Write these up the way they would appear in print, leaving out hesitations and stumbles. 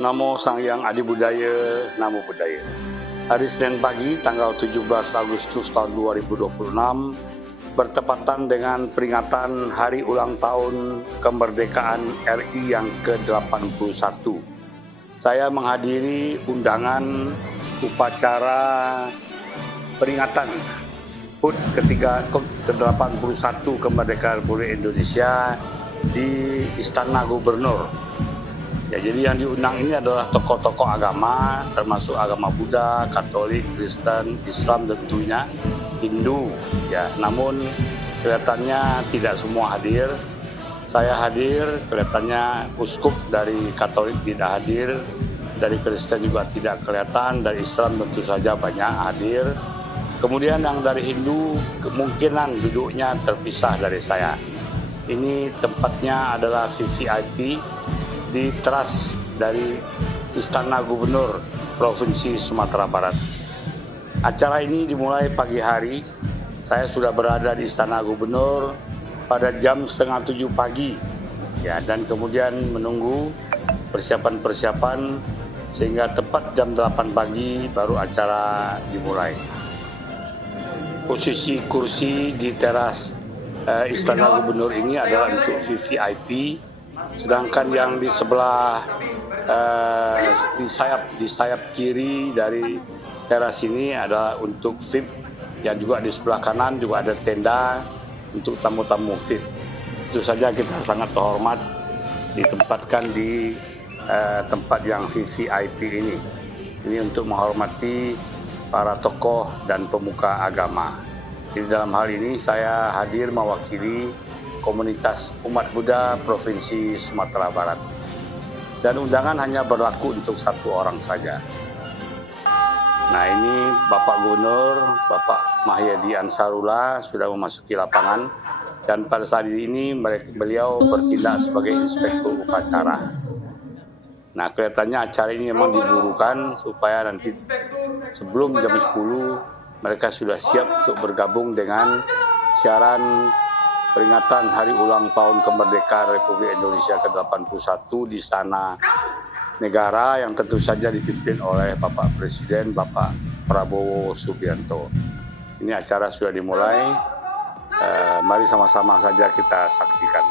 Namo Sang Hyang Adi Budaya, Namo Buddhaya. Hari Senin pagi, tanggal 17 Agustus tahun 2026, bertepatan dengan peringatan Hari Ulang Tahun Kemerdekaan RI yang ke-81. Saya menghadiri undangan upacara peringatan HUT ke-81 Kemerdekaan Republik Indonesia di Istana Gubernur. Ya, jadi yang diundang ini adalah tokoh-tokoh agama, termasuk agama Buddha, Katolik, Kristen, Islam tentunya, Hindu. Ya, namun kelihatannya tidak semua hadir. Saya hadir, kelihatannya uskup dari Katolik tidak hadir, dari Kristen juga tidak kelihatan, dari Islam tentu saja banyak hadir. Kemudian yang dari Hindu kemungkinan duduknya terpisah dari saya. Ini tempatnya adalah VVIP di teras dari Istana Gubernur Provinsi Sumatera Barat. Acara ini dimulai pagi hari. Saya sudah berada di Istana Gubernur pada jam 6:30 pagi, ya, dan kemudian menunggu persiapan sehingga tepat jam 8 pagi baru acara dimulai. Posisi kursi di teras Istana Gubernur ini adalah untuk VVIP. Sedangkan yang di sebelah di sayap kiri dari teras ini adalah untuk VIP, yang juga di sebelah kanan juga ada tenda untuk tamu-tamu VIP. Itu saja kita sangat terhormat ditempatkan di tempat yang VVIP ini. Ini untuk menghormati para tokoh dan pemuka agama. Jadi dalam hal ini saya hadir mewakili komunitas umat Buddha Provinsi Sumatera Barat. Dan undangan hanya berlaku untuk satu orang saja. Nah, ini Bapak Gubernur, Bapak Mahyadi Ansarullah sudah memasuki lapangan. Dan pada saat ini beliau bertindak sebagai inspektur upacara. Nah, kelihatannya acara ini memang diburukan supaya nanti sebelum jam 10 mereka sudah siap untuk bergabung dengan siaran peringatan Hari Ulang Tahun Kemerdekaan Republik Indonesia ke-81 di Istana Negara yang tentu saja dipimpin oleh Bapak Presiden, Bapak Prabowo Subianto. Ini acara sudah dimulai, mari sama-sama saja kita saksikan.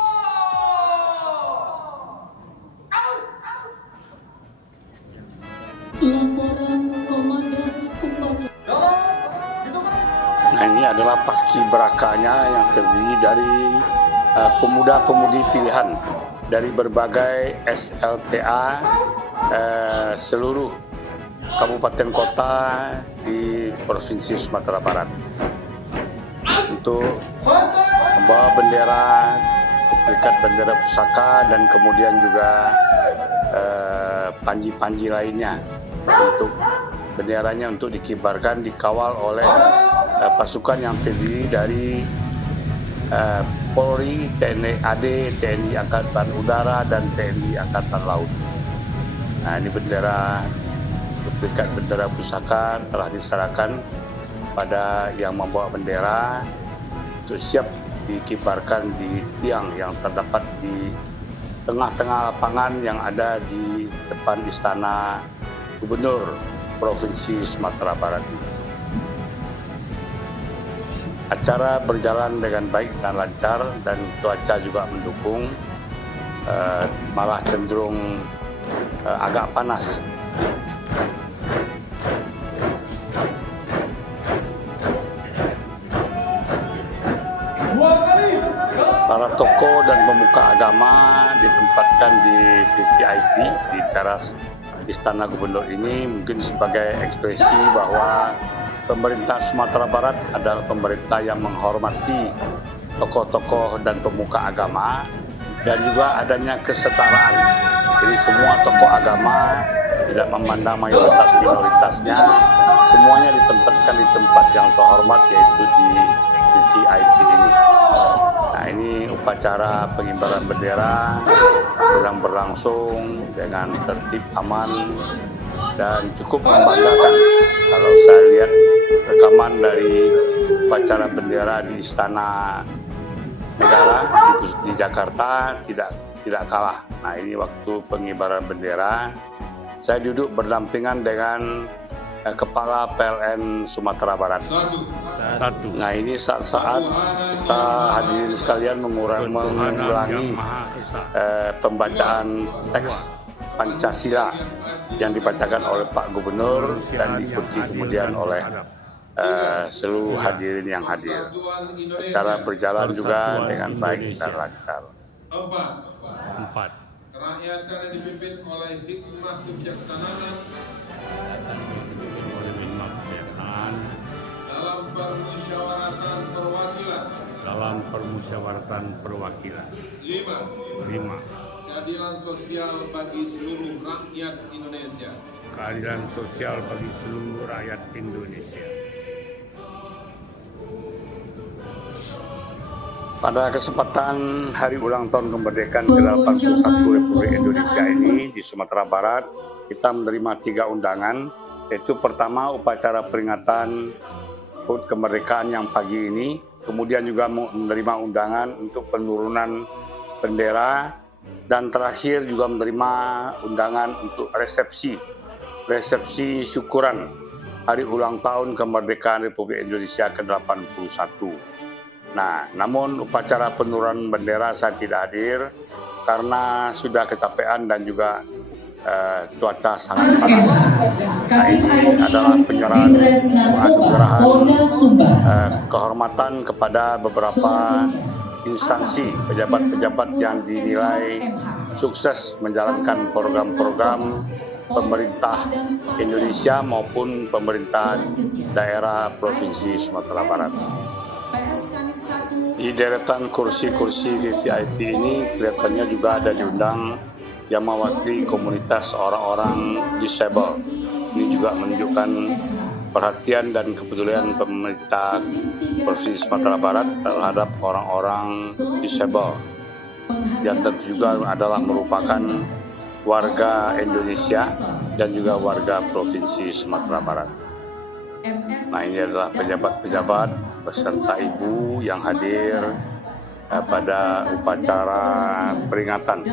Laporan Komandan Upacara. Nah, ini adalah paskibrakanya yang terdiri dari pemuda-pemudi pilihan dari berbagai SLTA seluruh kabupaten kota di Provinsi Sumatera Barat untuk membawa bendera, duplikat bendera pusaka, dan kemudian juga panji-panji lainnya untuk benderanya untuk dikibarkan, dikawal oleh pasukan yang terdiri dari Polri, TNI AD, TNI Angkatan Udara, dan TNI Angkatan Laut. Nah, ini bendera, duplikat bendera pusaka telah diserahkan pada yang membawa bendera untuk siap dikibarkan di tiang yang terdapat di tengah-tengah lapangan yang ada di depan Istana Gubernur Provinsi Sumatera Barat. Acara berjalan dengan baik dan lancar dan cuaca juga mendukung, malah cenderung agak panas. Para tokoh dan pemuka agama ditempatkan di VVIP di teras Istana Gubernur ini mungkin sebagai ekspresi bahwa pemerintah Sumatera Barat adalah pemerintah yang menghormati tokoh-tokoh dan pemuka agama, dan juga adanya kesetaraan. Jadi semua tokoh agama tidak memandang mayoritas minoritasnya, semuanya ditempatkan di tempat yang terhormat, yaitu di VVIP ini. Nah, ini upacara pengibaran bendera sedang berlangsung dengan tertib, aman, dan cukup membanggakan. Kalau saya lihat rekaman dari upacara bendera di Istana Negara di Jakarta tidak kalah. Nah, ini waktu pengibaran bendera Saya duduk berdampingan dengan Kepala PLN Sumatera Barat. Satu. Nah, ini saat-saat kita hadirin sekalian mengulangi pembacaan teks Pancasila yang dibacakan oleh Pak Gubernur dan diikuti kemudian oleh seluruh hadirin yang hadir. Acara berjalan juga dengan baik dan lancar. 4. Kerakyatan yang dipimpin oleh hikmah kebijaksanaan dalam permusyawaratan perwakilan. 5. Keadilan sosial bagi seluruh rakyat Indonesia. Keadilan sosial bagi seluruh rakyat Indonesia. Pada kesempatan hari ulang tahun kemerdekaan ke-81 Republik Indonesia ini di Sumatera Barat, kita menerima 3 undangan, yaitu pertama upacara peringatan HUT kemerdekaan yang pagi ini, kemudian juga menerima undangan untuk penurunan bendera, dan terakhir juga menerima undangan untuk resepsi syukuran hari ulang tahun kemerdekaan Republik Indonesia ke-81. Nah, namun upacara penurunan bendera saya tidak hadir karena sudah kecapean dan juga cuaca sangat panas. Nah, ini adalah penyerahan kehormatan kepada beberapa instansi pejabat-pejabat yang dinilai sukses menjalankan program-program pemerintah Indonesia maupun pemerintah daerah Provinsi Sumatera Barat. Di deretan kursi-kursi VIP ini kelihatannya juga ada diundang yang mewakili komunitas orang-orang disable. Ini juga menunjukkan perhatian dan kepedulian pemerintah Provinsi Sumatera Barat terhadap orang-orang disable. Yang tentu juga adalah merupakan warga Indonesia dan juga warga Provinsi Sumatera Barat. Nah, ini adalah pejabat-pejabat beserta ibu yang hadir pada upacara peringatan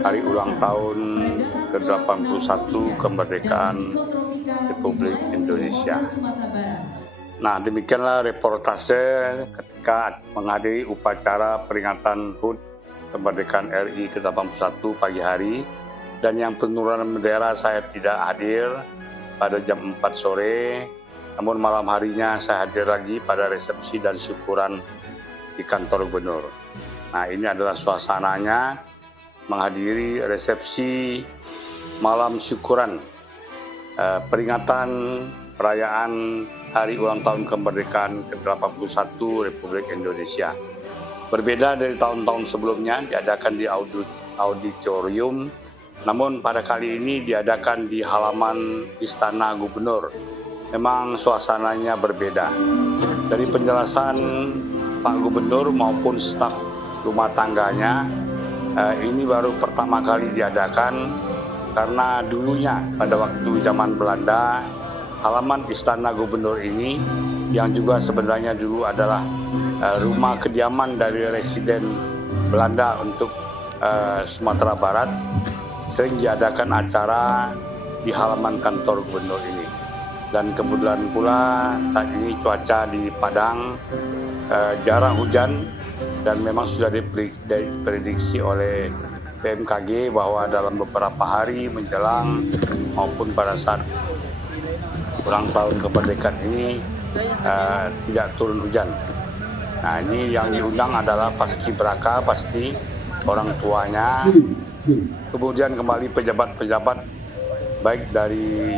hari ulang tahun ke-81 kemerdekaan Republik Indonesia. Nah, demikianlah reportase ketika menghadiri upacara peringatan HUT kemerdekaan RI ke-81 pagi hari, dan yang penurunan bendera saya tidak hadir pada jam 4 sore, namun malam harinya saya hadir lagi pada resepsi dan syukuran di kantor gubernur. Nah, ini adalah suasananya menghadiri resepsi malam syukuran peringatan perayaan hari ulang tahun kemerdekaan ke-81 Republik Indonesia. Berbeda dari tahun-tahun sebelumnya diadakan di auditorium, namun pada kali ini diadakan di halaman Istana Gubernur. Memang suasananya berbeda. Dari penjelasan Pak Gubernur maupun staf rumah tangganya, ini baru pertama kali diadakan karena dulunya pada waktu zaman Belanda, halaman Istana Gubernur ini yang juga sebenarnya dulu adalah rumah kediaman dari residen Belanda untuk Sumatera Barat, sering diadakan acara di halaman kantor gubernur ini. Dan kebetulan pula saat ini cuaca di Padang jarang hujan, dan memang sudah diprediksi oleh BMKG bahwa dalam beberapa hari menjelang maupun pada saat ulang tahun kemerdekaan ini tidak turun hujan. Nah, ini yang diundang adalah paskibraka, pasti orang tuanya, kemudian kembali pejabat-pejabat baik dari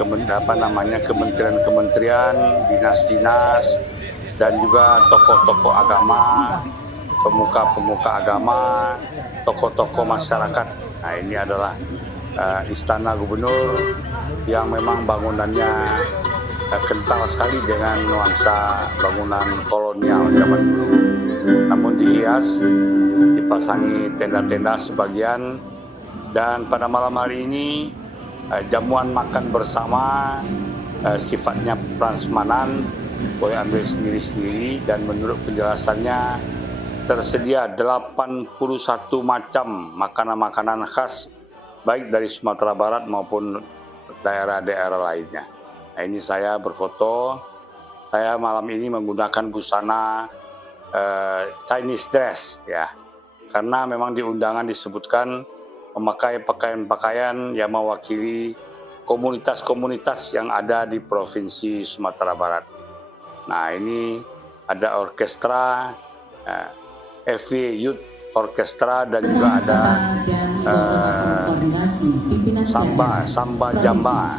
kementerian-kementerian, dinas-dinas, dan juga tokoh-tokoh agama, pemuka-pemuka agama, tokoh-tokoh masyarakat. Nah, ini adalah Istana Gubernur yang memang bangunannya kental sekali dengan nuansa bangunan kolonial zaman dulu. Namun dihias, dipasangi tenda-tenda sebagian, dan pada malam hari ini jamuan makan bersama sifatnya prasmanan, boleh ambil sendiri-sendiri, dan menurut penjelasannya tersedia 81 macam makanan-makanan khas baik dari Sumatera Barat maupun daerah-daerah lainnya. Nah, ini saya berfoto. Saya malam ini menggunakan busana Chinese dress ya, karena memang di undangan disebutkan memakai pakaian-pakaian yang mewakili komunitas-komunitas yang ada di Provinsi Sumatera Barat. Nah, ini ada orkestra FV Youth Orkestra dan juga ada Samba Jamba.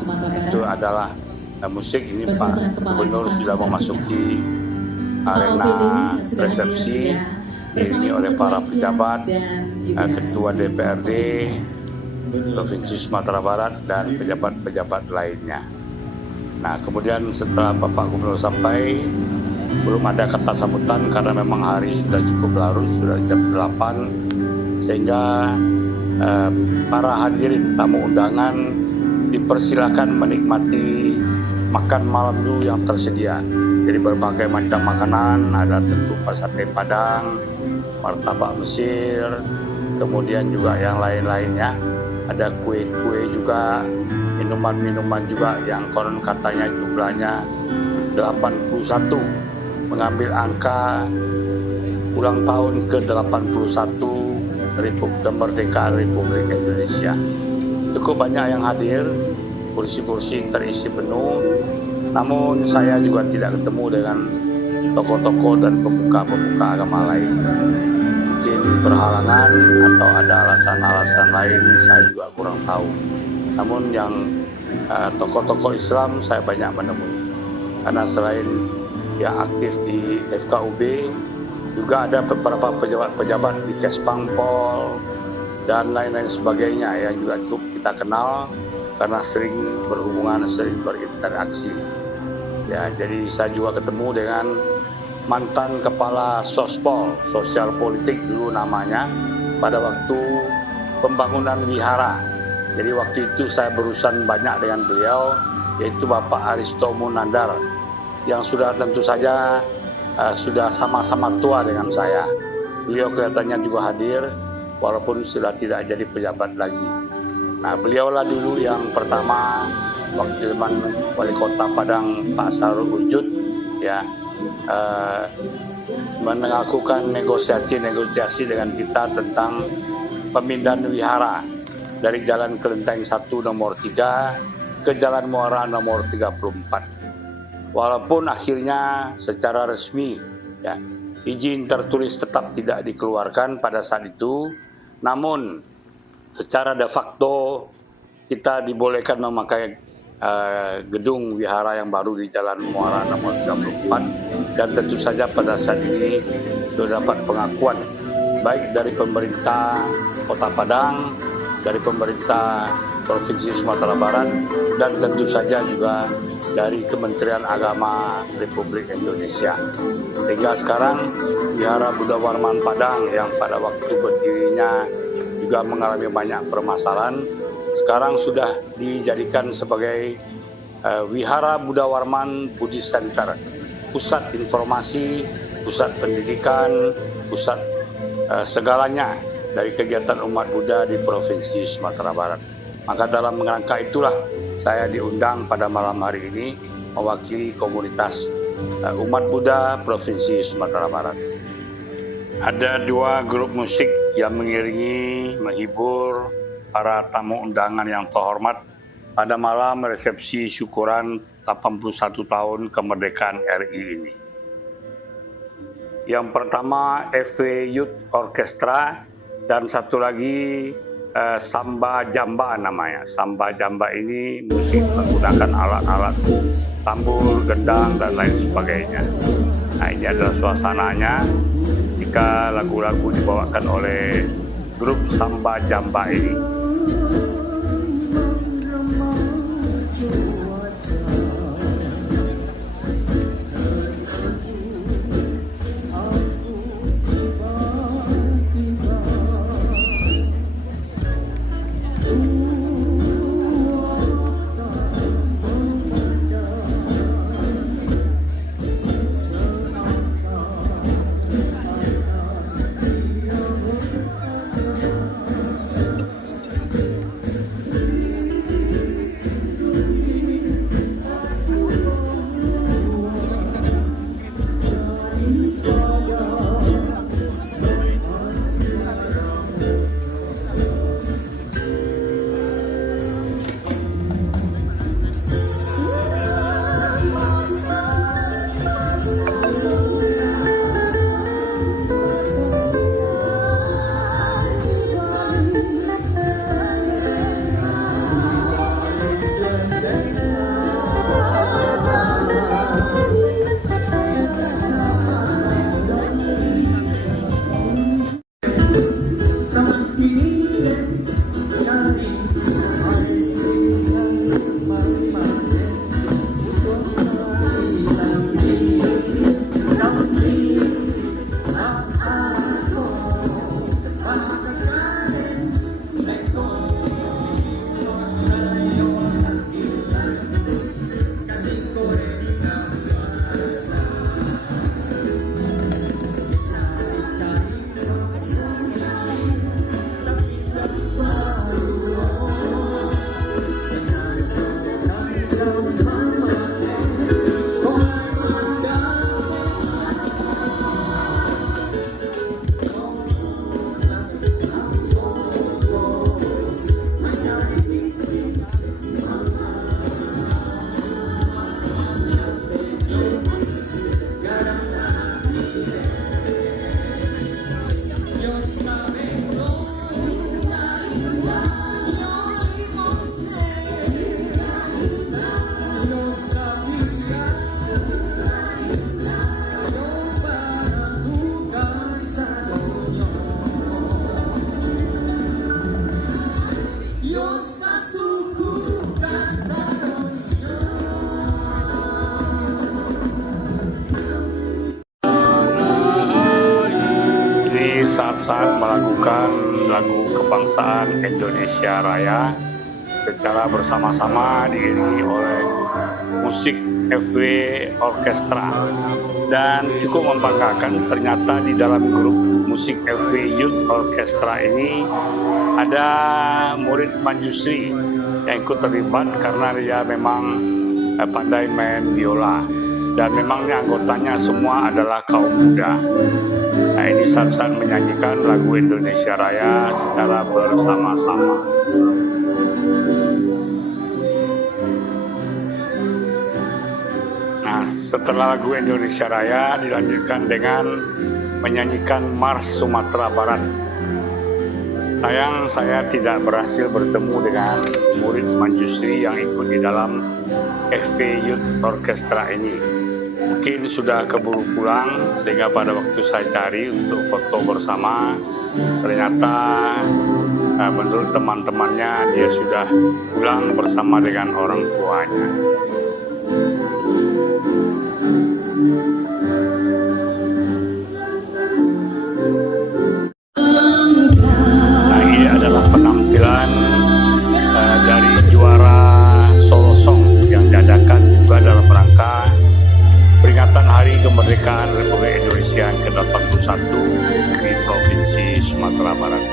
Itu adalah musik. Ini Pak Gubernur sudah memasuki arena resepsi ini oleh para pejabat, Ketua DPRD Provinsi Sumatera Barat dan pejabat-pejabat lainnya. Nah, kemudian setelah Bapak Gubernur sampai, belum ada kata sambutan karena memang hari sudah cukup larut, sudah jam 8, sehingga para hadirin tamu undangan dipersilakan menikmati makan malam dulu yang tersedia. Jadi berbagai macam makanan, ada tentu sate Padang, martabak Mesir, kemudian juga yang lain-lainnya. Ada kue-kue juga, minuman-minuman juga yang konon katanya jumlahnya 81, mengambil angka ulang tahun ke-81 kemerdekaan Republik Indonesia. Cukup banyak yang hadir, kursi-kursi terisi penuh, namun saya juga tidak ketemu dengan tokoh-tokoh dan pemuka-pemuka agama lain. Mungkin berhalangan atau ada alasan-alasan lain, saya juga kurang tahu. Namun yang tokoh-tokoh Islam saya banyak menemui, karena selain yang aktif di FKUB, juga ada beberapa pejabat-pejabat di Kespangpol dan lain-lain sebagainya yang juga cukup kita kenal karena sering berhubungan, sering berinteraksi. Ya, jadi saya juga ketemu dengan mantan kepala Sospol, sosial politik dulu namanya, pada waktu pembangunan wihara. Jadi waktu itu saya berurusan banyak dengan beliau, yaitu Bapak Aristo Munandar, yang sudah tentu saja sudah sama-sama tua dengan saya. Beliau kelihatannya juga hadir, walaupun sudah tidak jadi pejabat lagi. Nah, beliaulah dulu yang pertama waktu zaman Wali Kota Padang Pak Sarul Wujud ya, melakukan negosiasi dengan kita tentang pemindahan wihara dari Jalan Kelenteng 1 nomor 3 ke Jalan Muara nomor 34. Walaupun akhirnya secara resmi ya, izin tertulis tetap tidak dikeluarkan pada saat itu, namun secara de facto kita dibolehkan memakai gedung wihara yang baru di Jalan Muara nomor 34, dan tentu saja pada saat ini sudah dapat pengakuan baik dari pemerintah Kota Padang, dari pemerintah Provinsi Sumatera Barat, dan tentu saja juga dari Kementerian Agama Republik Indonesia. Sehingga sekarang Wihara Buddha Warman Padang yang pada waktu berdirinya juga mengalami banyak permasalahan, sekarang sudah dijadikan sebagai Wihara Buddha Warman Buddhist Center, pusat informasi, pusat pendidikan, pusat segalanya dari kegiatan umat Buddha di Provinsi Sumatera Barat. Maka dalam rangka itulah saya diundang pada malam hari ini mewakili komunitas umat Buddha Provinsi Sumatera Barat. Ada 2 grup musik yang mengiringi, menghibur para tamu undangan yang terhormat pada malam resepsi syukuran 81 tahun kemerdekaan RI ini. Yang pertama FV Youth Orkestra, dan satu lagi Samba Jamba namanya. Samba Jamba ini musik menggunakan alat-alat tambur, gendang, dan lain sebagainya. Nah, ini adalah suasananya jika lagu-lagu dibawakan oleh grup Samba Jamba ini. saat melakukan lagu kebangsaan Indonesia Raya secara bersama-sama diiringi oleh musik FW Orkestra. Dan cukup membanggakan, ternyata di dalam grup musik FW Youth Orkestra ini ada murid Manjusri yang ikut terlibat karena dia memang pandai main biola, dan memangnya anggotanya semua adalah kaum muda. Nah, ini saat-saat menyanyikan lagu Indonesia Raya secara bersama-sama. Nah, setelah lagu Indonesia Raya dilanjutkan dengan menyanyikan Mars Sumatera Barat. Sayang saya tidak berhasil bertemu dengan murid Manjusri yang ikut di dalam FW Youth Orkestra ini. Mungkin sudah keburu pulang, sehingga pada waktu saya cari untuk foto bersama, ternyata menurut teman-temannya dia sudah pulang bersama dengan orang tuanya. Nah, ini adalah penampilan dari juara Solo Song yang diadakan juga dalam rangka peringatan Hari Kemerdekaan Republik Indonesia yang ke-81 di Provinsi Sumatera Barat.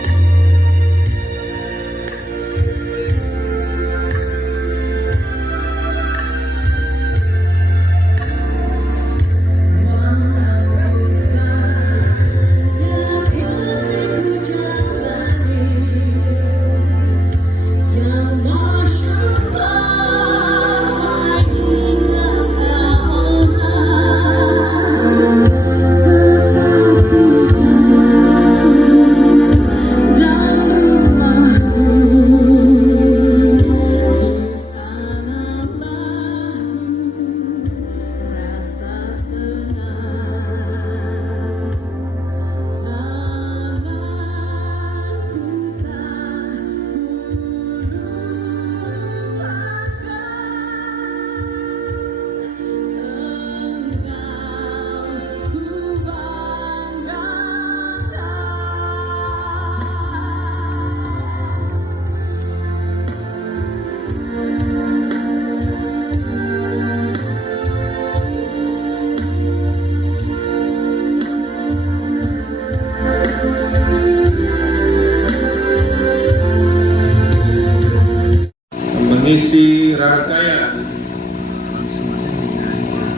Mengisi rangkaian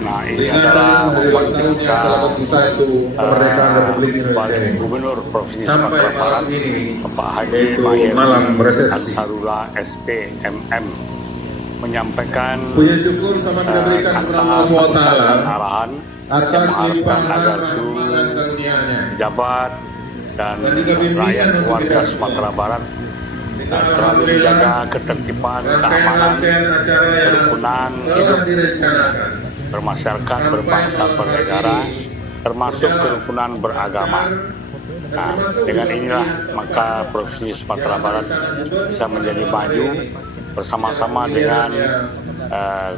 Nah, ini peringatan adalah Hari Ulang Tahun yang ke-81 Kemerdekaan Republik Indonesia ini. Gubernur Provinsi Sampai Sumatera Barat, malam ini, Bapak Haji yaitu Mahir malam resepsi. Ansarullah SPMM, menyampaikan Puji syukur sama kita berikan kepada Allah SWT arahan atas yang limpahan agar rahmat seluruh dan karunia-Nya. jabat dan juga bimbingan rakyat untuk warga kita Sumatera Barat selalu Alhamdulillah, menjaga ketertiban, keamanan, rangkaian-rangkaian acara yang kerukunan telah hidup direncanakan bermasyarakat, sampai berbangsa, malam bernegara, hari ini termasuk berjalan kerukunan beragama. Nah, dengan inilah maka Provinsi Sumatera Barat bisa menjadi maju bersama-sama dengan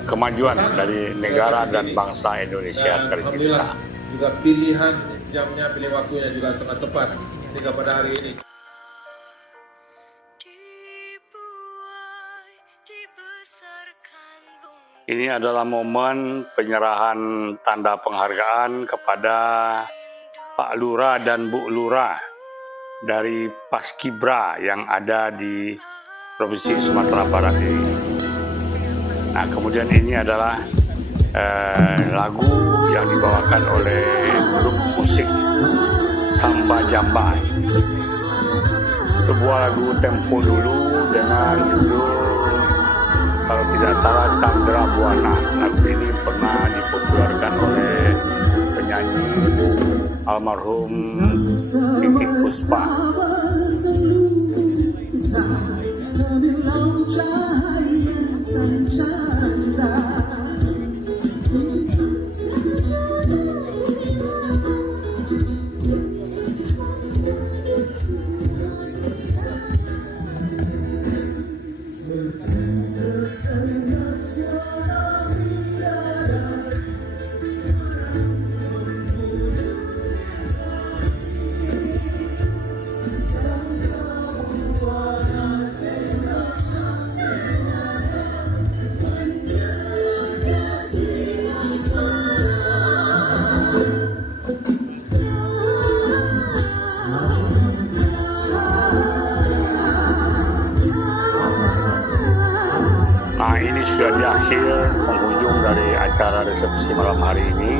kemajuan dari negara dan bangsa Indonesia tercinta. Alhamdulillah juga pilihan jamnya, pilih waktunya juga sangat tepat sehingga pada hari ini Ini adalah momen penyerahan tanda penghargaan kepada Pak Lurah dan Bu Lurah dari Paskibra yang ada di Provinsi Sumatera Barat ini. Nah, kemudian ini adalah lagu yang dibawakan oleh grup musik Samba Jamba. Sebuah lagu tempo dulu dengan judul, kalau tidak salah, Chandra Buana. Lagu ini pernah dipopulerkan oleh penyanyi almarhum Titiek Puspa. ini sudah di akhir penghujung dari acara resepsi malam hari ini.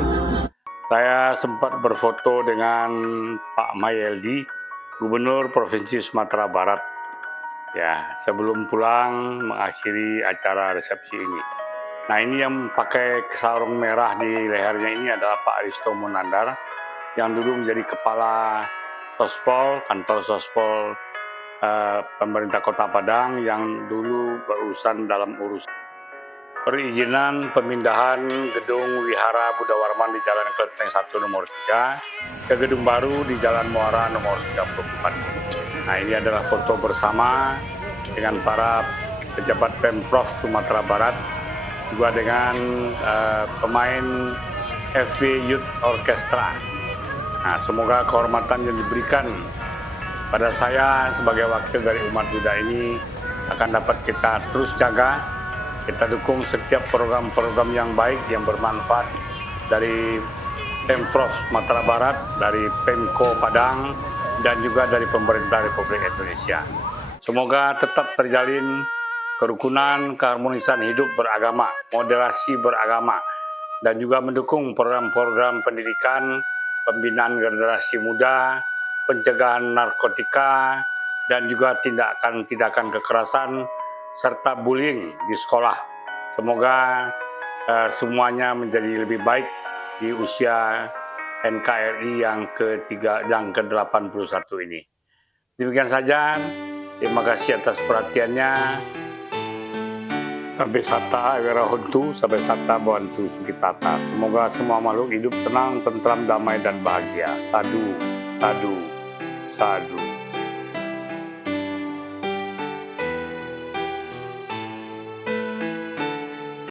Saya sempat berfoto dengan Pak Mayeldi, Gubernur Provinsi Sumatera Barat. Ya, sebelum pulang mengakhiri acara resepsi ini. Nah, ini yang pakai sarung merah di lehernya ini adalah Pak Aristo Munandar, yang dulu menjadi Kepala Sospol, kantor Sospol pemerintah Kota Padang, yang dulu berurusan dalam urusan perizinan pemindahan gedung Wihara Buddha Warman di Jalan Kelenteng 1 nomor 3 ke gedung baru di Jalan Muara nomor 34. Nah, ini adalah foto bersama dengan para pejabat Pemprov Sumatera Barat, juga dengan pemain FV Youth Orchestra. Nah, semoga kehormatan yang diberikan pada saya sebagai wakil dari umat Buddha ini akan dapat kita terus jaga. Kita dukung setiap program-program yang baik, yang bermanfaat dari Pemprov Sumatera Barat, dari Pemko Padang, dan juga dari pemerintah Republik Indonesia. Semoga tetap terjalin kerukunan, keharmonisan hidup beragama, moderasi beragama, dan juga mendukung program-program pendidikan, pembinaan generasi muda, pencegahan narkotika, dan juga tindakan kekerasan, serta bullying di sekolah. Semoga semuanya menjadi lebih baik di usia NKRI yang ke-81 ini. Demikian saja, terima kasih atas perhatiannya. Sampai sata wirahuntu, sampai sata bawantu sukitata. Semoga semua makhluk hidup tenang, tentram, damai, dan bahagia. Sadu, sadu, sadu.